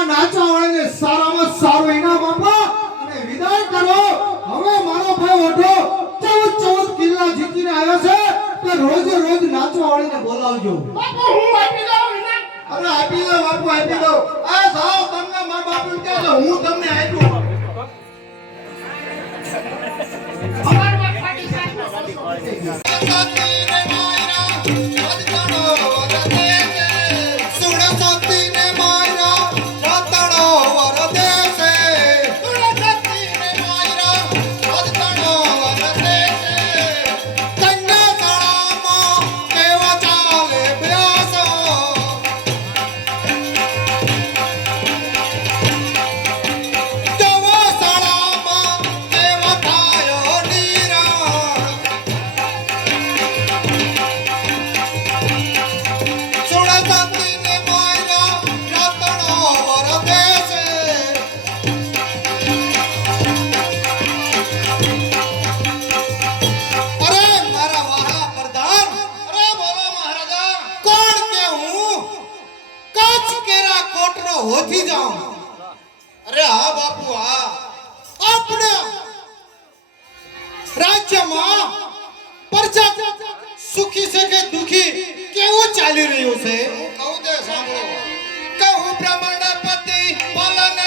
આ નાચાવાળાને સારામાં સારું ઇનામ આપો અને વિદાય કરો. હવે મારો ભાઈ ઓઢો 14 કિલ્લા જીતીને આવ્યો છે તો રોજે રોજ નાચવાવાળાને બોલાવજો. બાપુ હું આપી દઉં ઇનામ. અરે આપી દો બાપુ, આપી દો. આ સાવ તમને મારા બાપુ કહે છે હું તમને આપ્યું. અમાર વાત ફાટી જાય. હોતી જાઉં. અરે હા બાપુ, હા આપણે રાજ્યમાં પ્રજા સુખી છે કે દુખી કેવું ચાલી રહ્યું છે કહું દે સાંભળો. કહું બ્રહ્મણપતિ પાલન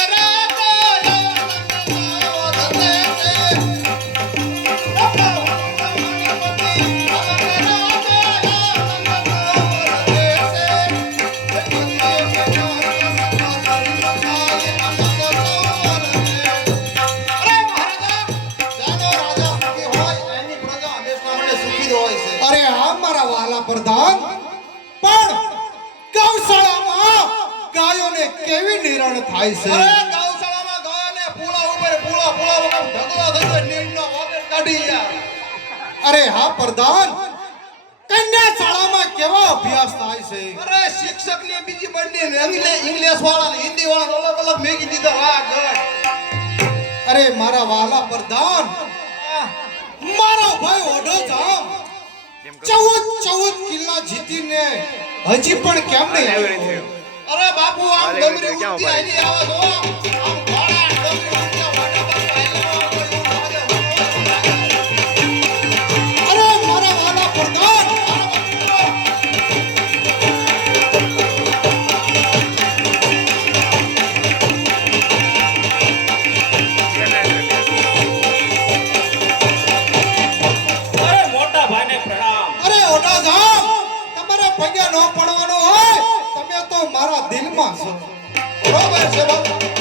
પ્રધાન. પણ ગૌશાળામાં ગાયોને કેવી નિરણ થાય છે. અરે ગૌશાળામાં ગાયોને પૂળા ઉપર પૂળા વગર ઢગલો થતો નીરનો વગર કાઢી યાર. અરે હા પ્રધાન, કન્યા શાળામાં કેવો અભ્યાસ થાય છે. અરે શિક્ષકની બીજી બંને ઇંગ્લિશ વાળા ને હિન્દી વાળા અલગ અલગ મેગી દીધા. વાહ ગડ. અરે મારા વાલા પ્રધાન, મારો ભાઈ ઓઢો જામ 14 કિલ્લા જીતીને હજી પણ કેમ નહીં આવ્યો. અરે બાપુ આમ ડમરી ઉડતી આની આવાજ હો. આમ ઘોડા ડમરી ઉડતી વાડા પર અરે મારા વાલા પ્રધાન, પગે ન પડવાનો હોય. તમે તો મારા દિલમાં છો. બરોબર છે બાપુ.